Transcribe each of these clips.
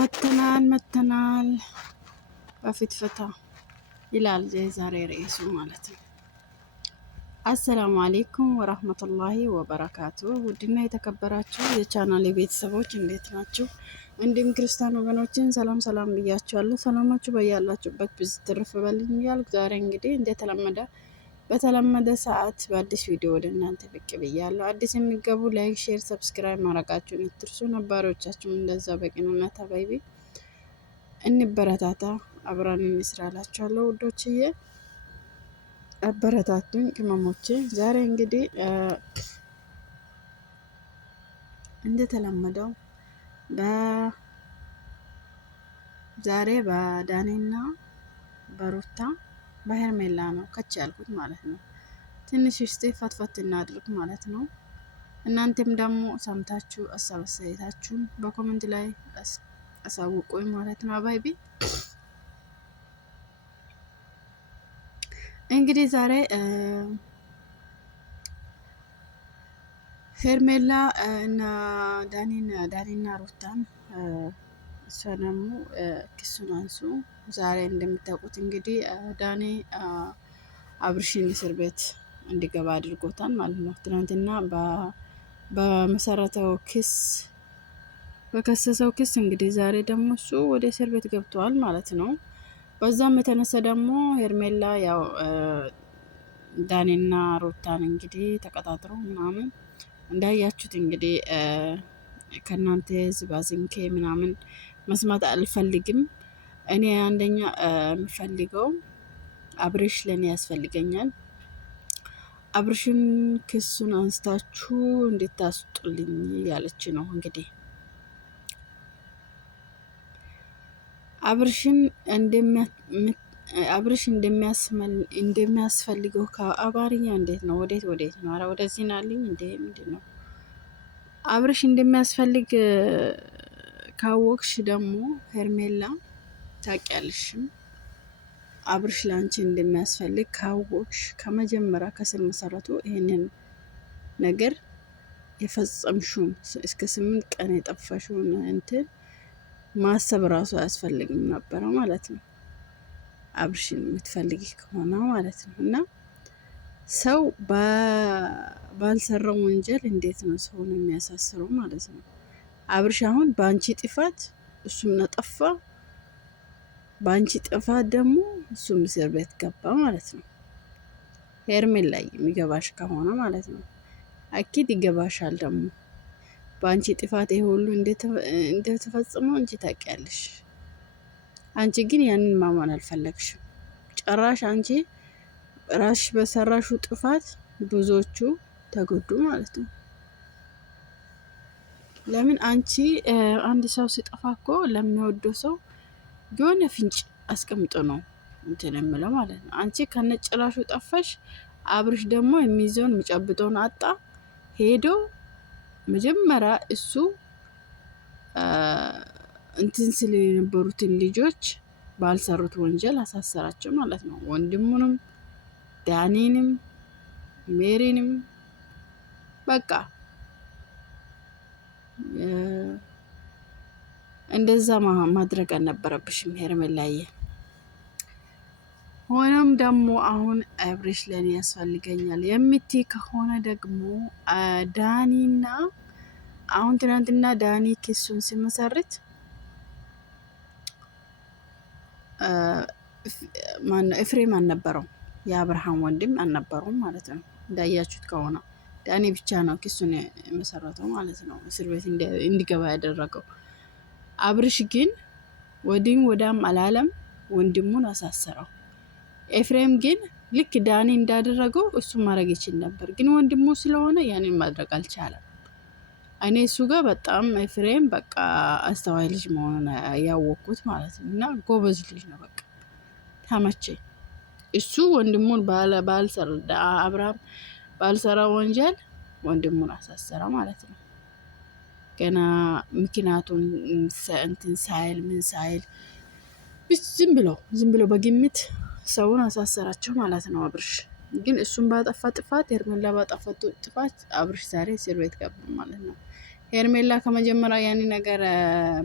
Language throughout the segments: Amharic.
መተናል በፊት ፈታ ይላል የዛሬ ርዕሱ ማለት ነው። አሰላሙ አሌይኩም ወራህመቱላሂ ወበረካቱ። ውድና የተከበራችሁ የቻናሌ ቤተሰቦች እንዴት ናችሁ? እንዲሁም ክርስቲያን ወገኖችን ሰላም ሰላም ብያችኋለሁ። ሰላማችሁ በያላችሁበት ብዙ ትርፍ በልኝ እያልኩ ዛሬ እንግዲህ በተለመደ ሰዓት በአዲስ ቪዲዮ ወደ እናንተ ብቅ ብያለሁ። አዲስ የሚገቡ ላይክ፣ ሼር፣ ሰብስክራይብ ማድረጋችሁን አትርሱ። ነባሮቻችሁም እንደዛ በቅንነት አባይቤ እንበረታታ አብረን እንስራላችኋለሁ ውዶችዬ፣ አበረታቱኝ ቅመሞቼ። ዛሬ እንግዲህ እንደተለመደው ዛሬ በዳኒና በሩታ በሄርሜላ ነው ከች ያልኩት ማለት ነው። ትንሽ እስቲ ፈትፈት እናድርግ ማለት ነው። እናንተም ደግሞ ሰምታችሁ ሀሳብ አስተያየታችሁን በኮሜንት ላይ አሳውቁኝ ማለት ነው። አባይቢ እንግዲህ ዛሬ ሄርሜላ እና ዳኒና ሩታን እሷ ደግሞ ክሱን አንሱ። ዛሬ እንደምታውቁት እንግዲህ ዳኒ አብርሽን እስር ቤት እንዲገባ አድርጎታል ማለት ነው። ትናንትና በከሰሰው ክስ እንግዲህ ዛሬ ደግሞ እሱ ወደ እስር ቤት ገብተዋል ማለት ነው። በዛም የተነሳ ደግሞ ሄርሜላ ያው ዳኒና ሩታን እንግዲህ ተቀጣጥሮ ምናምን እንዳያችሁት እንግዲህ ከእናንተ ዝባዝንኬ ምናምን መስማት አልፈልግም። እኔ አንደኛ የምፈልገው አብርሽ ለእኔ ያስፈልገኛል። አብርሽን ክሱን አንስታችሁ እንድታስጡልኝ ያለች ነው እንግዲህ አብርሽ እንደሚያስፈልገው ከአባርኛ እንዴት ነው? ወዴት ነው? ኧረ ወደዚህ ናልኝ እንዴ! ምንድን ነው አብርሽ እንደሚያስፈልግ ካወቅሽ ደግሞ ሄርሜላ ታውቂያለሽም። አብርሽ ላንቺ እንደሚያስፈልግ ካወቅሽ ከመጀመሪያ ከስር መሰረቱ ይሄንን ነገር የፈጸምሽውን እስከ 8 ቀን የጠፋሽውን እንትን ማሰብ ራሱ አያስፈልግም ነበረ ማለት ነው። አብርሽን የምትፈልጊ ከሆነ ማለት ነው። እና ሰው ባልሰራው ወንጀል እንዴት ነው ሰውን የሚያሳስረው ማለት ነው። አብርሽ አሁን በአንቺ ጥፋት እሱም ነጠፋ፣ በአንቺ ጥፋት ደግሞ እሱም እስር ቤት ገባ ማለት ነው። ሄርሜላ ላይ የሚገባሽ ከሆነ ማለት ነው። አኪድ ይገባሻል ደግሞ በአንቺ ጥፋት ይሄ ሁሉ እንደተፈጸመው እንጂ ታውቂያለሽ። አንቺ ግን ያንን ማመን አልፈለግሽም። ጨራሽ አንቺ ራስሽ በሰራሹ ጥፋት ብዙዎቹ ተጎዱ ማለት ነው። ለምን አንቺ አንድ ሰው ሲጠፋ እኮ ለሚወደው ሰው የሆነ ፍንጭ አስቀምጦ ነው እንትን የምለው ማለት ነው። አንቺ ከነጭራሹ ጠፋሽ። አብርሽ ደግሞ የሚይዘውን የሚጨብጠውን አጣ። ሄዶ መጀመሪያ እሱ እንትን ስለ የነበሩትን ልጆች ባልሰሩት ወንጀል አሳሰራቸው ማለት ነው። ወንድሙንም ዳኒንም ሜሪንም በቃ እንደዛ ማድረግ አልነበረብሽም ሄርሜላዬ። ሆኖም ደግሞ አሁን አብርሽ ለኔ ያስፈልገኛል የምትይ ከሆነ ደግሞ ዳኒና አሁን ትናንትና ዳኒ ክሱን ሲመሰርት ኤፍሬም አልነበረው፣ የአብርሃም ወንድም አልነበረውም ማለት ነው። እንዳያችሁት ከሆነ ዳኒ ብቻ ነው ክሱን የመሰረተው ማለት ነው፣ እስር ቤት እንዲገባ ያደረገው። አብርሽ ግን ወዳም አላለም፣ ወንድሙን አሳሰረው። ኤፍሬም ግን ልክ ዳኒ እንዳደረገው እሱ ማድረግ ይችል ነበር፣ ግን ወንድሙ ስለሆነ ያንን ማድረግ አልቻለም። እኔ እሱ ጋር በጣም ኤፍሬም በቃ አስተዋይ ልጅ መሆኑን ያወቅኩት ማለት ነው። እና ጎበዝ ልጅ ነው፣ በቃ ተመቸኝ። እሱ ወንድሙን አብርሃም ባልሰራ ወንጀል ወንድሙን አሳሰረ ማለት ነው። ገና ምክንያቱን እንትን ሳይል ምን ሳይል ዝም ብሎ በግምት ሰውን አሳሰራቸው ማለት ነው። አብርሽ ግን እሱን ባጠፋ ጥፋት ሄርሜላ ባጠፋ ጥፋት አብርሽ ዛሬ እስር ቤት ገባ ማለት ነው። ሄርሜላ ከመጀመሪያ ያን ነገር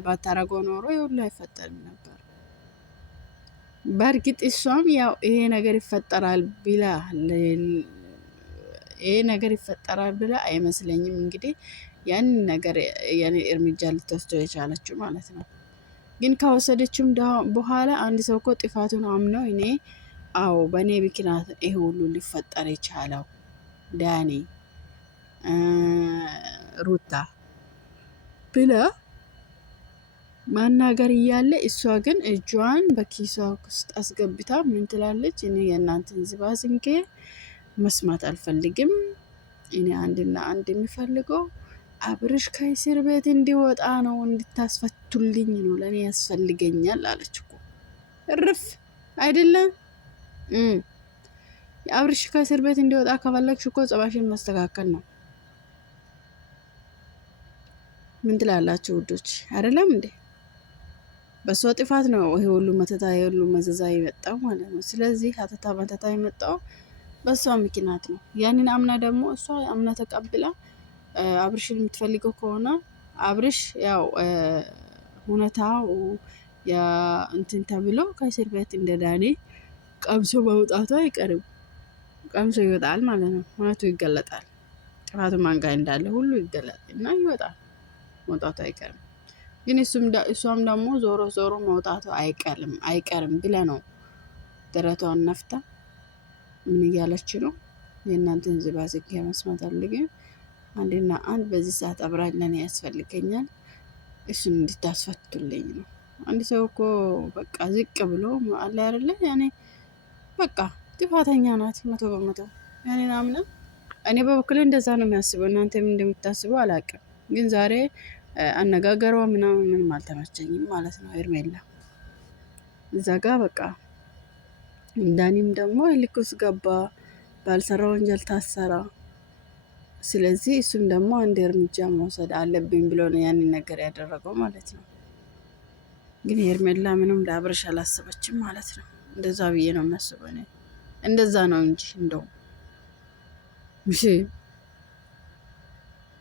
ባታረገው ኖሮ ይሁሉ አይፈጠርም ነበር። በእርግጥ እሷም ያው ይሄ ነገር ይፈጠራል ብላ አይመስለኝም። እንግዲህ ያንን ነገር ያኔ እርምጃ ልትወስደው የቻለችው ማለት ነው። ግን ከወሰደችም በኋላ አንድ ሰው እኮ ጥፋቱን አምነው እኔ አዎ በእኔ ምክንያት ይሄ ሁሉ ሊፈጠር የቻለው ዳኒ ሩታ ብላ ማናገር እያለ እሷ ግን እጇን በኪሷ ውስጥ አስገብታ ምን ትላለች? እኔ የእናንተን ዝባዝንኬ መስማት አልፈልግም። እኔ አንድና አንድ የሚፈልገው አብርሽ ከእስር ቤት እንዲወጣ ነው፣ እንድታስፈቱልኝ ነው፣ ለእኔ ያስፈልገኛል አለች እኮ። እርፍ አይደለም። አብርሽ ከእስር ቤት እንዲወጣ ከፈለግሽ እኮ ጸባሽን ማስተካከል ነው። ምን ትላላችሁ ውዶች? አይደለም እንዴ? በሷ ጥፋት ነው ይሄ ሁሉ መተታ ሁሉ መዘዛ የመጣው ማለት ነው። ስለዚህ ሀተታ መተታ የመጣው በሷ ምክንያት ነው። ያንን አምና ደግሞ እሷ አምና ተቀብላ አብርሽን የምትፈልገው ከሆነ አብርሽ ያው ሁኔታው እንትን ተብሎ ከእስር ቤት እንደ ዳኒ ቀምሶ መውጣቱ አይቀርም። ቀምሶ ይወጣል ማለት ነው። እውነቱ ይገለጣል። ጥፋቱ ማን ጋር እንዳለ ሁሉ ይገለጥ እና ይወጣል። መውጣቱ አይቀርም። ግን እሷም ደግሞ ዞሮ ዞሮ መውጣቱ አይቀርም ብለ ነው ደረቷን ነፍታ ምን እያለች ነው? የእናንተን ዝባዝንኬ መስማት አልፈልግም። አንድና አንድ በዚህ ሰዓት አብራኝ ለኔ ያስፈልገኛል። እሱን እንድታስፈቱልኝ ነው። አንድ ሰው እኮ በቃ ዝቅ ብሎ አለ አይደለ? ያኔ በቃ ጥፋተኛ ናት 100%። ያኔ አምነን እኔ በበኩሌ እንደዛ ነው የሚያስበው። እናንተ ምን እንደምታስበው አላውቅም። ግን ዛሬ አነጋገሯ ምንም አልተመቸኝም ማለት ነው። ሄርሜላ እዛ ጋ በቃ ዳኒም ደግሞ ልክ ውስጥ ገባ፣ ባልሰራ ወንጀል ታሰራ። ስለዚህ እሱም ደግሞ አንድ እርምጃ መውሰድ አለብኝ ብሎ ነው ያንን ነገር ያደረገው ማለት ነው። ግን ሄርሜላ ምንም ለአብርሽ አላሰበችም ማለት ነው። እንደዛ ብዬ ነው የሚያስበው እኔ። እንደዛ ነው እንጂ እንደው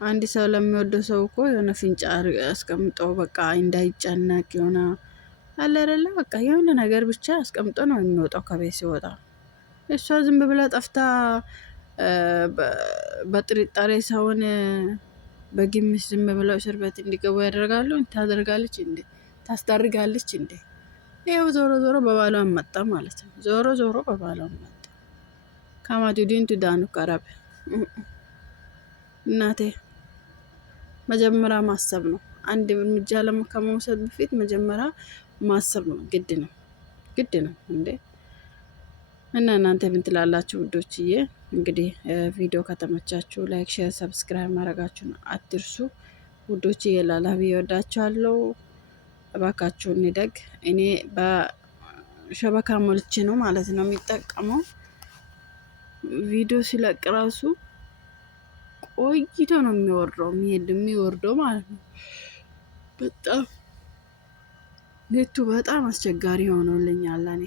አንድ ሰው ለሚወደው ሰው እኮ የሆነ ፍንጫ አስቀምጦ በቃ እንዳይጨነቅ የሆነ አለ አይደለ? በቃ የሆነ ነገር ብቻ አስቀምጦ ነው የሚወጣው ከቤት ሲወጣ። እሷ ዝም ብላ ጠፍታ በጥርጣሬ ሰውን በግምት ዝም ብለው እስር ቤት እንዲገቡ ያደርጋሉ። ታደርጋለች እንዴ? ታስደርጋለች እንዴ? ይኸው ዞሮ ዞሮ በባሏን መጣ ማለት ነው። ዞሮ ዞሮ በባሏን መጣ። ከማቱዲን ቱዳኑ ቀረብ እናቴ መጀመሪያ ማሰብ ነው። አንድ እርምጃ ከመውሰድ በፊት መጀመሪያ ማሰብ ነው። ግድ ነው እንዴ። እና እናንተ ምን ትላላችሁ ውዶችዬ? እንግዲህ ቪዲዮ ከተመቻችሁ ላይክ፣ ሼር፣ ሰብስክራይብ ማድረጋችሁን አትርሱ ውዶችዬ። ላላቢ ይወዳችኋለሁ። እባካችሁን እንደግ። እኔ በሸበካ ሞልቼ ነው ማለት ነው የሚጠቀመው። ቪዲዮ ሲለቅ ራሱ ቆይቶ ነው የሚወርደው ማለት ነው። በጣም ኔቱ በጣም አስቸጋሪ ሆኖልኛል። እኔ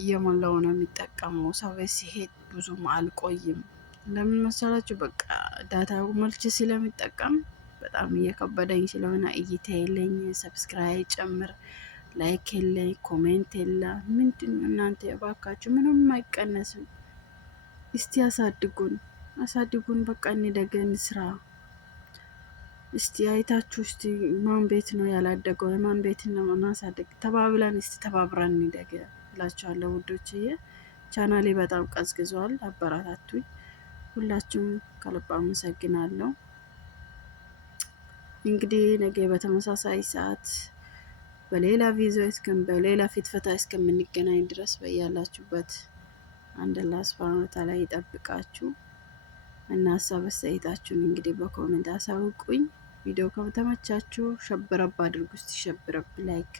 እየሞላው ነው የሚጠቀመው። ሰው ቤት ሲሄድ ብዙም አልቆይም። ለምን መሰላችሁ? በቃ ዳታ ሞልቼ ስለሚጠቀም በጣም እየከበደኝ ስለሆነ እይታ የለኝ፣ ሰብስክራይብ ጨምር፣ ላይክ የለኝ፣ ኮሜንት የለ። ምንድን ነው እናንተ እባካችሁ ምንም አይቀነስም። እስቲ አሳድጉን። በቃ እንደገን ስራ እስቲ አይታችሁ እስቲ ማን ቤት ነው ያላደገው? የማን ቤት ነው እናሳድግ። ተባብለን እስቲ ተባብረን እንደገ እላችኋለሁ ውዶችዬ። ቻናሌ በጣም ቀዝቅዟል። አበራታቱኝ። ሁላችሁም ከልብ አመሰግናለሁ። እንግዲህ ነገ በተመሳሳይ ሰዓት በሌላ በሌላ ፍትፈታ እስከምንገናኝ ድረስ በያላችሁበት አንድ አላህ ሱብሃነሁ ወተዓላ ይጠብቃችሁ እና ሀሳብ አስተያየታችሁን እንግዲህ በኮሜንት አሳውቁኝ። ቪዲዮ ከተመቻችሁ ሸብረብ አድርጉ። እስቲ ሸብረብ ላይክ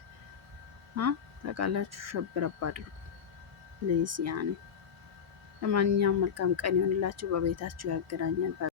ታውቃላችሁ፣ ሸብረብ አድርጉ ፕሊዝ። ለማንኛውም መልካም ቀን ይሆንላችሁ፣ በቤታችሁ ያገናኛል።